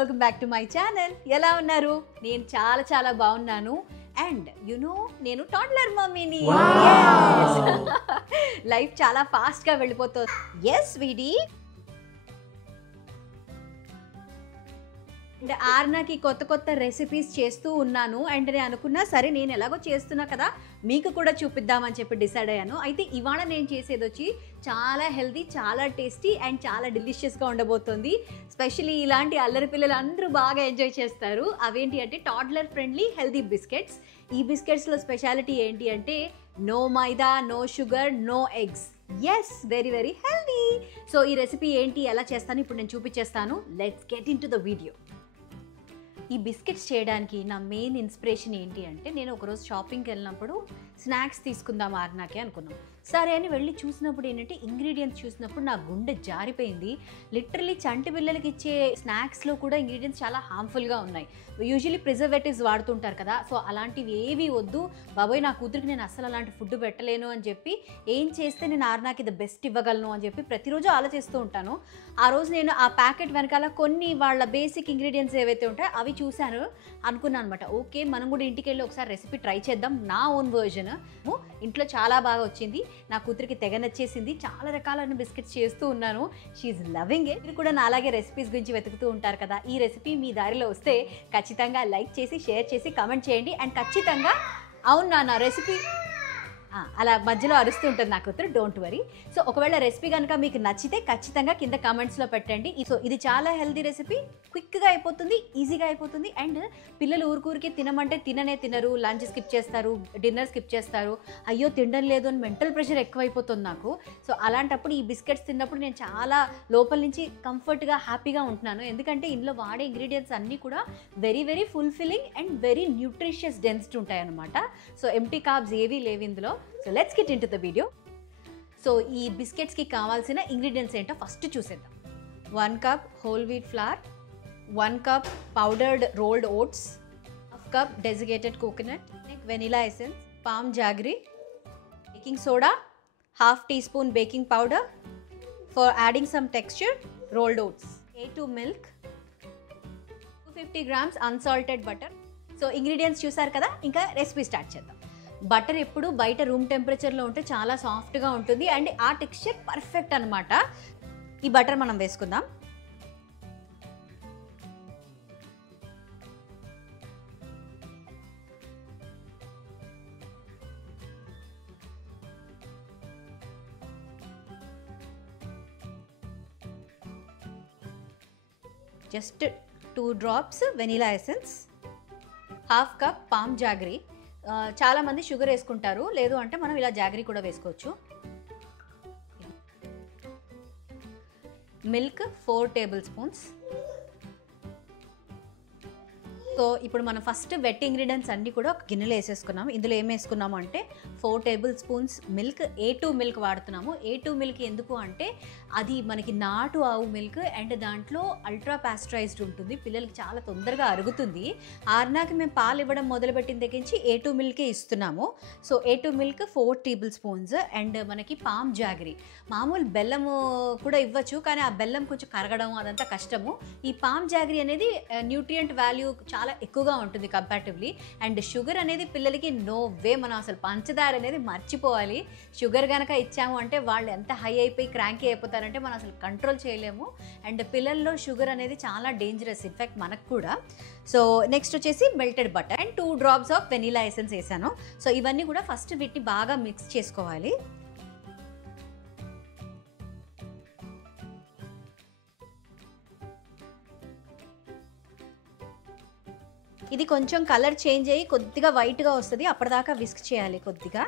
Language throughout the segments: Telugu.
Welcome back to my channel. ఎలా ఉన్నారు? నేను చాలా చాలా బాగున్నాను. అండ్ నేను టాడ్లర్ మమ్మీని. లైఫ్ చాలా ఫాస్ట్గా వెళ్ళిపోతుంది. ఎస్ వీడి అండ్ ఆర్నాకి కొత్త కొత్త రెసిపీస్ చేస్తూ ఉన్నాను. అండ్ నేను అనుకున్నా సరే నేను ఎలాగో చేస్తున్నా కదా మీకు కూడా చూపిద్దామని చెప్పి డిసైడ్ అయ్యాను. అయితే ఇవాళ నేను చేసేది వచ్చి చాలా హెల్తీ, చాలా టేస్టీ అండ్ చాలా డెలిషియస్గా ఉండబోతుంది. స్పెషల్లీ ఇలాంటి అల్లరి పిల్లలు అందరూ బాగా ఎంజాయ్ చేస్తారు. అవేంటి అంటే టాడ్లర్ ఫ్రెండ్లీ హెల్తీ బిస్కెట్స్. ఈ బిస్కెట్స్లో స్పెషాలిటీ ఏంటి అంటే no maida, no sugar, no eggs. Yes, very very healthy. So ఈ రెసిపీ ఏంటి, ఎలా చేస్తాను ఇప్పుడు నేను చూపించేస్తాను. Let's get into the video. ఈ బిస్కెట్స్ చేయడానికి నా మెయిన్ ఇన్స్పిరేషన్ ఏంటి అంటే నేను ఒకరోజు షాపింగ్కి వెళ్ళినప్పుడు స్నాక్స్ తీసుకుందాం ఆర్నాకి అనుకున్నాం. సరే అని వెళ్ళి చూసినప్పుడు ఏంటంటే ఇంగ్రీడియంట్స్ చూసినప్పుడు నా గుండె జారిపోయింది. లిటరలీ చంటి పిల్లలకి ఇచ్చే స్నాక్స్లో కూడా ఇంగ్రీడియంట్స్ చాలా హార్మ్ఫుల్గా ఉన్నాయి. యూజువలీ ప్రిజర్వేటివ్స్ వాడుతుంటారు కదా, సో అలాంటివి ఏవి వద్దు బాబోయ్, నా కూతురికి నేను అస్సలు అలాంటి ఫుడ్ పెట్టలేను అని చెప్పి ఏం చేస్తే నేను ఆర్నాకి ద బెస్ట్ ఇవ్వగలను అని చెప్పి ప్రతిరోజు ఆలోచిస్తూ ఉంటాను. ఆ రోజు నేను ఆ ప్యాకెట్ వెనకాల కొన్ని వాళ్ళ బేసిక్ ఇంగ్రీడియంట్స్ ఏవైతే ఉంటాయో అవి చూశాను. అనుకున్నాను అనమాట, ఓకే మనం కూడా ఇంటికి వెళ్ళి ఒకసారి రెసిపీ ట్రై చేద్దాం. నా ఓన్ వర్జన్ ఇంట్లో చాలా బాగా వచ్చింది, నా కూతురికి తెగ నచ్చేసింది. చాలా రకాలైన బిస్కెట్స్ చేస్తూ ఉన్నాను. She's loving it. మీరు కూడా నా అలాగే రెసిపీస్ గురించి వెతుకుతూ ఉంటారు కదా. ఈ రెసిపీ మీ దారిలో వస్తే ఖచ్చితంగా లైక్ చేసి, షేర్ చేసి, కామెంట్ చేయండి. అండ్ ఖచ్చితంగా అవును నా రెసిపీ అలా మధ్యలో అరుస్తూ ఉంటుంది నా కూతురు, డోంట్ వరీ. సో ఒకవేళ రెసిపీ కనుక మీకు నచ్చితే ఖచ్చితంగా కింద కామెంట్స్లో పెట్టండి. సో ఇది చాలా హెల్తీ రెసిపీ, క్విక్గా అయిపోతుంది, ఈజీగా అయిపోతుంది. అండ్ పిల్లలు ఊరికూరికి తినమంటే తినరు, లంచ్ స్కిప్ చేస్తారు, డిన్నర్ స్కిప్ చేస్తారు. అయ్యో తినడం లేదు అని మెంటల్ ప్రెషర్ ఎక్కువైపోతుంది నాకు. సో అలాంటప్పుడు ఈ బిస్కెట్స్ తిన్నప్పుడు నేను చాలా లోపల నుంచి కంఫర్ట్గా, హ్యాపీగా ఉంటున్నాను. ఎందుకంటే ఇందులో వాడే ఇంగ్రీడియంట్స్ అన్నీ కూడా very very fulfilling and very nutritious densed ఉంటాయి అన్నమాట. సో ఎంప్టీ కార్బ్స్ ఏవీ లేవు ఇందులో. So let's get into the video. So ఈ బిస్కెట్స్కి కావాల్సిన ఇంగ్రీడియంట్స్ ఏంటో ఫస్ట్ చూసేద్దాం. 1 cup whole wheat flour, 1 cup powdered rolled oats, 1/2 cup desiccated coconut, vanilla essence, palm jaggery, baking soda, 1/2 teaspoon baking powder for adding some texture, rolled oats, A2 milk, 250 grams unsalted butter. So ingredients చూసారు కదా, ఇంకా రెసిపీ స్టార్ట్ చేద్దాం. బటర్ ఎప్పుడు బయట రూమ్ టెంపరేచర్లో ఉంటే చాలా సాఫ్ట్గా ఉంటుంది అండ్ ఆ టెక్స్చర్ పర్ఫెక్ట్ అనమాట. ఈ బటర్ మనం వేసుకుందాం. Just 2 drops vanilla essence, 1/2 cup palm jaggery. చాలామంది షుగర్ వేసుకుంటారు, లేదు అంటే మనం ఇలా జాగరీ కూడా వేసుకోవచ్చు. Milk 4 tablespoons. సో ఇప్పుడు మనం ఫస్ట్ వెట్ ఇంగ్రీడియంట్స్ అన్నీ కూడా ఒక గిన్నెలో వేసేసుకున్నాము. ఇందులో ఏం వేసుకున్నాము అంటే 4 tablespoons మిల్క్, A2 మిల్క్ వాడుతున్నాము. A2 మిల్క్ ఎందుకు అంటే అది మనకి నాటు ఆవు మిల్క్ అండ్ దాంట్లో అల్ట్రా పాస్టరైజ్డ్ ఉంటుంది, పిల్లలకి చాలా తొందరగా అరుగుతుంది. ఆర్నాకి మేము పాలు ఇవ్వడం మొదలుపెట్టిన దగ్గర నుంచి A2 మిల్కే ఇస్తున్నాము. So A2 milk 4 tablespoons. And మనకి పామ్ జాగరీ, మామూలు బెల్లము కూడా ఇవ్వచ్చు కానీ ఆ బెల్లం కొంచెం కరగడం అదంతా కష్టము. ఈ పామ్ జాగరీ అనేది న్యూట్రియంట్ వాల్యూ చాలా ఎక్కువగా ఉంటుంది కంపారిటివ్లీ. అండ్ షుగర్ అనేది పిల్లలకి నో వే, మనం అసలు పంచదార అనేది మర్చిపోవాలి. షుగర్ కనుక ఇచ్చాము అంటే వాళ్ళు ఎంత హై అయిపోయి క్రాంకీ అయిపోతారంటే మనం అసలు కంట్రోల్ చేయలేము. అండ్ పిల్లల్లో షుగర్ అనేది చాలా డేంజరస్, ఇన్ఫ్యాక్ట్ మనకు కూడా. సో నెక్స్ట్ వచ్చేసి melted butter and 2 drops of vanilla essence వేసాను. సో ఇవన్నీ కూడా ఫస్ట్ వీటిని బాగా మిక్స్ చేసుకోవాలి. ఇది కొంచెం కలర్ చేంజ్ అయ్యి కొద్దిగా వైట్గా వస్తుంది, అప్పటిదాకా విస్క్ చేయాలి కొద్దిగా.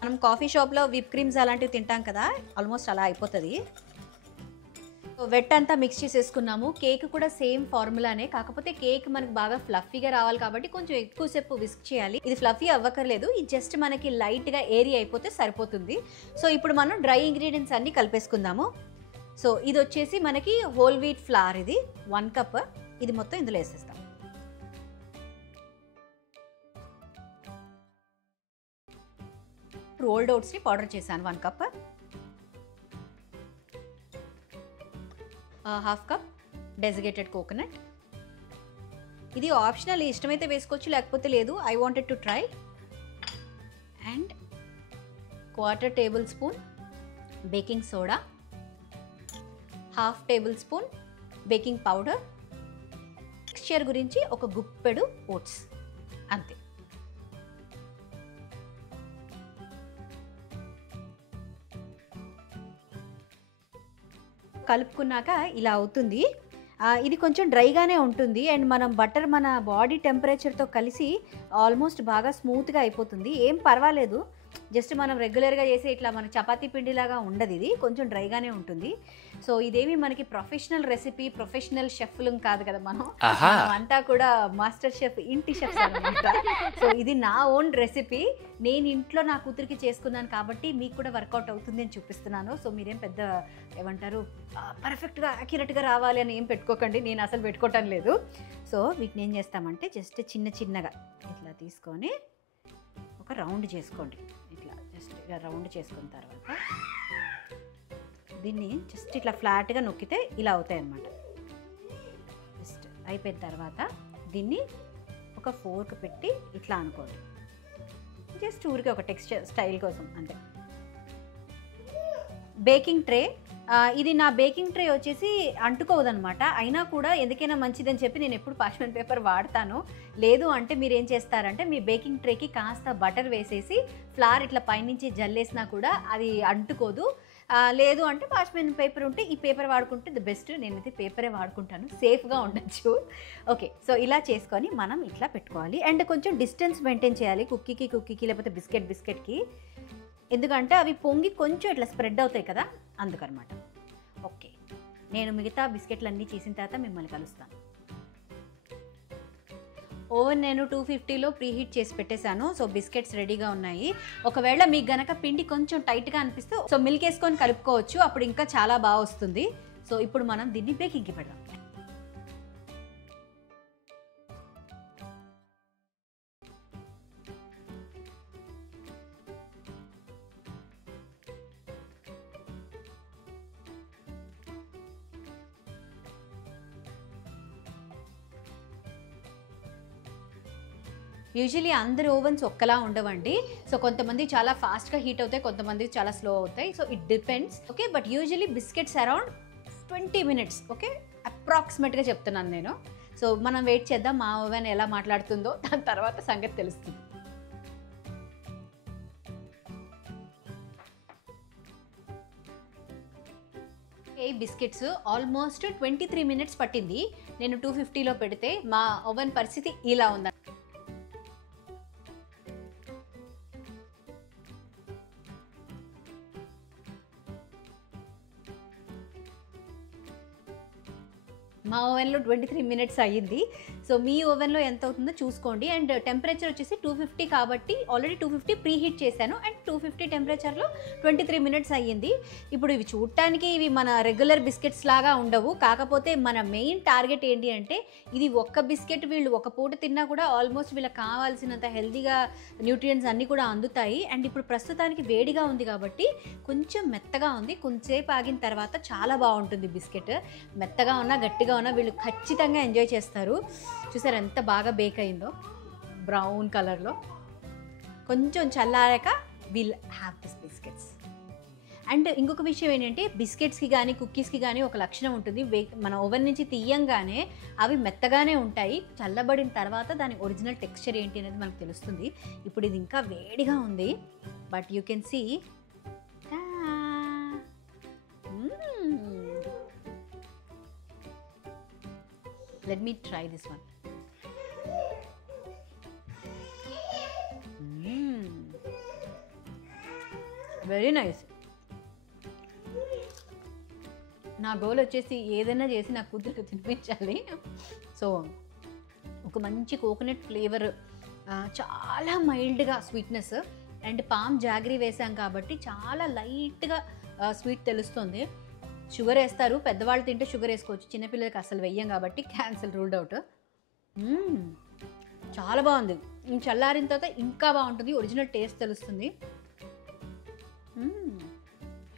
మనం కాఫీ షాప్లో విప్ క్రీమ్స్ అలాంటివి తింటాం కదా, ఆల్మోస్ట్ అలా అయిపోతుంది. వెట్ అంతా మిక్స్ చేసేసుకున్నాము. కేక్ కూడా సేమ్ ఫార్ములానే, కాకపోతే కేక్ మనకు బాగా ఫ్లఫీగా రావాలి కాబట్టి కొంచెం ఎక్కువసేపు విస్క్ చేయాలి. ఇది ఫ్లఫీ అవ్వకర్లేదు, ఇది జస్ట్ మనకి లైట్గా ఏరీ అయిపోతే సరిపోతుంది. సో ఇప్పుడు మనం డ్రై ఇంగ్రీడియంట్స్ అన్నీ కలిపేసుకుందాము. సో ఇది వచ్చేసి మనకి హోల్ వీట్ ఫ్లవర్, ఇది 1 కప్. ఇది మొత్తం ఇందులో వేసేస్తాం. రోల్డ్ ఓట్స్ని పౌడర్ చేశాను 1 కప్, 1/2 కప్ డెసికేటెడ్ కోకోనట్. ఇది ఆప్షనల్, ఇష్టమైతే వేసుకోవచ్చు లేకపోతే లేదు. I wanted to try. And 1/4 table spoon baking soda, 1/2 table spoon baking powder, texture గురించి ఒక గుప్పెడు ఓట్స్, అంతే. కలుపుకున్నాక ఇలా అవుతుంది. ఇది కొంచెం డ్రైగానే ఉంటుంది అండ్ మనం బటర్ మన బాడీ టెంపరేచర్తో కలిసి ఆల్మోస్ట్ బాగా స్మూత్గా అయిపోతుంది. ఏం పర్వాలేదు, జస్ట్ మనం రెగ్యులర్గా చేసే ఇట్లా మన చపాతీ పిండిలాగా ఉండదు, ఇది కొంచెం డ్రైగానే ఉంటుంది. సో ఇదేమి మనకి ప్రొఫెషనల్ రెసిపీ, ప్రొఫెషనల్ షెఫ్లు కాదు కదా, మనం అంతా కూడా మాస్టర్ షెఫ్, ఇంటి షెఫ్ అనమాట. సో ఇది నా ఓన్ రెసిపీ, నేను ఇంట్లో నా కూతురికి చేసుకున్నాను కాబట్టి మీకు కూడా వర్కౌట్ అవుతుంది అని చూపిస్తున్నాను. సో మీరేం పెద్ద ఏమంటారు పర్ఫెక్ట్గా యాక్యురేట్గా రావాలి అని ఏం పెట్టుకోకండి, నేను అసలు పెట్టుకోవటం లేదు. సో వీటిని ఏం చేస్తామంటే జస్ట్ చిన్న చిన్నగా ఇట్లా తీసుకొని ఒక రౌండ్ చేసుకోండి. ఇట్లా జస్ట్ ఇలా రౌండ్ చేసుకున్న తర్వాత దీన్ని జస్ట్ ఇట్లా ఫ్లాట్గా నొక్కితే ఇలా అవుతాయి అన్నమాట. జస్ట్ అయిపోయిన తర్వాత దీన్ని ఒక ఫోర్క్ పెట్టి ఇట్లా అనుకోండి, జస్ట్ ఊరికి ఒక టెక్స్చర్ స్టైల్ కోసం అంతే. బేకింగ్ ట్రే, ఇది నా బేకింగ్ ట్రే వచ్చేసి అంటుకోవదనమాట. అయినా కూడా ఎందుకైనా మంచిదని చెప్పి నేను ఎప్పుడు పార్చ్మెంట్ పేపర్ వాడతాను. లేదు అంటే మీరు ఏం చేస్తారంటే మీ బేకింగ్ ట్రేకి కాస్త బటర్ వేసేసి ఫ్లవర్ ఇట్లా పైనుంచి జల్లేసినా కూడా అది అంటుకోదు. లేదు అంటే పార్చ్మెంట్ పేపర్ ఉంటే ఈ పేపర్ వాడుకుంటే ది బెస్ట్. నేనైతే పేపరే వాడుకుంటాను, సేఫ్గా ఉండొచ్చు. ఓకే, సో ఇలా చేసుకొని మనం ఇట్లా పెట్టుకోవాలి. అండ్ కొంచెం డిస్టెన్స్ మెయింటైన్ చేయాలి కుక్కీకి లేకపోతే బిస్కెట్కి, ఎందుకంటే అవి పొంగి కొంచెం ఇట్లా స్ప్రెడ్ అవుతాయి కదా, అందుకనమాట. ఓకే, నేను మిగతా బిస్కెట్లన్నీ చేసిన తర్వాత మిమ్మల్ని కలుస్తాను. ఓవెన్ నేను 250లో ప్రీహీట్ చేసి పెట్టేశాను. సో బిస్కెట్స్ రెడీగా ఉన్నాయి. ఒకవేళ మీకు గనక పిండి కొంచెం టైట్గా అనిపిస్తే సో మిల్క్ వేసుకొని కలుపుకోవచ్చు, అప్పుడు ఇంకా చాలా బాగా వస్తుంది. సో ఇప్పుడు మనం దీన్ని బేకింగ్కి పెడదాం. యూజువలీ అందరి ఓవెన్స్ ఒక్కలా ఉండవండి. సో కొంతమంది చాలా ఫాస్ట్గా హీట్ అవుతాయి, కొంతమంది చాలా స్లో అవుతాయి. So it depends. Okay, but usually biscuits around 20 minutes. Okay, అప్రాక్సిమేట్గా చెప్తున్నాను నేను. సో మనం వెయిట్ చేద్దాం, మా ఓవెన్ ఎలా మాట్లాడుతుందో దాని తర్వాత సంగతి తెలుస్తుంది. ఈ బిస్కెట్స్ ఆల్మోస్ట్ 23 minutes పట్టింది. నేను 250లో పెడితే మా ఓవెన్ పరిస్థితి ఇలా ఉంది. మా ఓవెన్లో 23 minutes అయ్యింది. సో మీ ఓవెన్లో ఎంత అవుతుందో చూసుకోండి. అండ్ టెంపరేచర్ వచ్చేసి 250 కాబట్టి ఆల్రెడీ 250 ప్రీహీట్ చేశాను. అండ్ 250 టెంపరేచర్లో 23 minutes అయ్యింది. ఇప్పుడు ఇవి చూడటానికి ఇవి మన రెగ్యులర్ బిస్కెట్స్ లాగా ఉండవు, కాకపోతే మన మెయిన్ టార్గెట్ ఏంటి అంటే ఇది ఒక్క బిస్కెట్ వీళ్ళు ఒక పూట తిన్నా కూడా ఆల్మోస్ట్ వీళ్ళకి కావాల్సినంత హెల్తీగా న్యూట్రియంట్స్ అన్నీ కూడా అందుతాయి. అండ్ ఇప్పుడు ప్రస్తుతానికి వేడిగా ఉంది కాబట్టి కొంచెం మెత్తగా ఉంది, కొంచెంసేపు ఆగిన తర్వాత చాలా బాగుంటుంది బిస్కెట్. మెత్తగా ఉన్నా గట్టిగా ఉన్నా వీళ్ళు ఖచ్చితంగా ఎంజాయ్ చేస్తారు. చూసారు ఎంత బాగా బేక్ అయిందో, బ్రౌన్ కలర్లో. కొంచెం చల్లారాక will have this biscuits. And ఇంకొక విషయం ఏంటంటే బిస్కెట్స్కి కానీ కుక్కీస్కి కానీ ఒక లక్షణం ఉంటుంది, మన ఓవెన్ నుంచి తీయంగానే అవి మెత్తగానే ఉంటాయి. చల్లబడిన తర్వాత దాని ఒరిజినల్ టెక్స్చర్ ఏంటి అనేది మనకు తెలుస్తుంది. ఇప్పుడు ఇది ఇంకా వేడిగా ఉంది, but you can see. Let me try this one. Very nice. నా గోల్ వచ్చేసి ఏదైనా చేసి నా కూతురికి తినిపించాలి. సో ఒక మంచి కోకోనట్ ఫ్లేవర్, చాలా మైల్డ్గా స్వీట్నెస్, అండ్ పామ్ జాగరీ వేసాం కాబట్టి చాలా లైట్గా స్వీట్ తెలుస్తుంది. షుగర్ వేస్తారు, పెద్దవాళ్ళు తింటే షుగర్ వేసుకోవచ్చు, చిన్నపిల్లలకి అసలు వెయ్యం కాబట్టి క్యాన్సిల్, రూల్డ్ అవుట్. చాలా బాగుంది. చల్లారిన తర్వాత ఇంకా బాగుంటుంది, ఒరిజినల్ టేస్ట్ తెలుస్తుంది.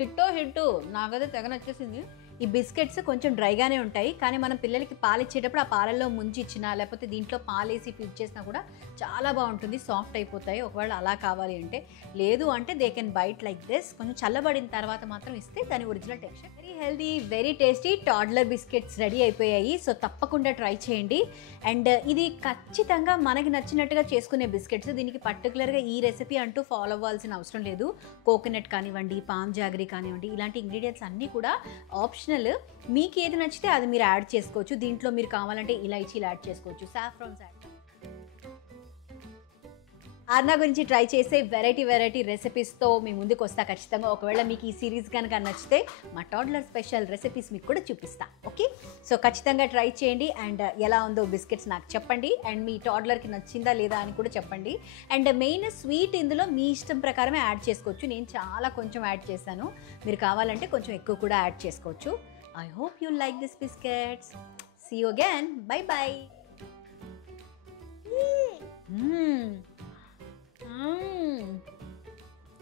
హిట్టో నాకైతే తెగ నచ్చేసింది. ఈ బిస్కెట్స్ కొంచెం డ్రైగానే ఉంటాయి, కానీ మనం పిల్లలకి పాలు ఇచ్చేటప్పుడు ఆ పాలల్లో ముంచి ఇచ్చినా లేకపోతే దీంట్లో పాలేసి ఫిల్ చేసినా కూడా చాలా బాగుంటుంది, సాఫ్ట్ అయిపోతాయి. ఒకవేళ అలా కావాలి అంటే, లేదు అంటే they can bite like this. కొంచెం చల్లబడిన తర్వాత మాత్రం ఇస్తే దాని original texture. Very healthy, very tasty toddler biscuits ready అయిపోయాయి. సో తప్పకుండా ట్రై చేయండి. అండ్ ఇది ఖచ్చితంగా మనకి నచ్చినట్టుగా చేసుకునే బిస్కెట్స్. దీనికి పర్టికులర్గా ఈ రెసిపీ అంటూ ఫాలో అవ్వాల్సిన అవసరం లేదు. కోకోనట్ కానివ్వండి, పామ్ జాగరీ కానివ్వండి, ఇలాంటి ఇంగ్రీడియంట్స్ అన్నీ కూడా ఆప్షనల్. మీకు ఏది నచ్చితే అది మీరు యాడ్ చేసుకోవచ్చు. దీంట్లో మీరు కావాలంటే ఇలైచీలు యాడ్ చేసుకోవచ్చు, సాఫ్రాన్స్ యాడ్. అర్నా గురించి ట్రై చేసే వెరైటీ రెసిపీస్తో మీ ముందుకు వస్తా ఖచ్చితంగా. ఒకవేళ మీకు ఈ సిరీస్ కనుక నచ్చితే మా టాడ్లర్ స్పెషల్ రెసిపీస్ మీకు కూడా చూపిస్తా. ఓకే, సో ఖచ్చితంగా ట్రై చేయండి. అండ్ ఎలా ఉందో బిస్కెట్స్ నాకు చెప్పండి. అండ్ మీ టాడ్లర్కి నచ్చిందా లేదా అని కూడా చెప్పండి. అండ్ మెయిన్ స్వీట్ ఇందులో మీ ఇష్టం ప్రకారమే యాడ్ చేసుకోవచ్చు. నేను చాలా కొంచెం యాడ్ చేశాను, మీరు కావాలంటే కొంచెం ఎక్కువ కూడా యాడ్ చేసుకోవచ్చు. I hope you like this biscuits. See you again. Bye bye.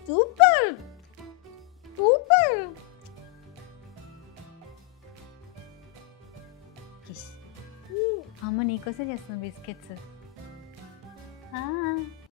Super super. అమ్మ నీకోసే చేస్తాను బిస్కెట్స్.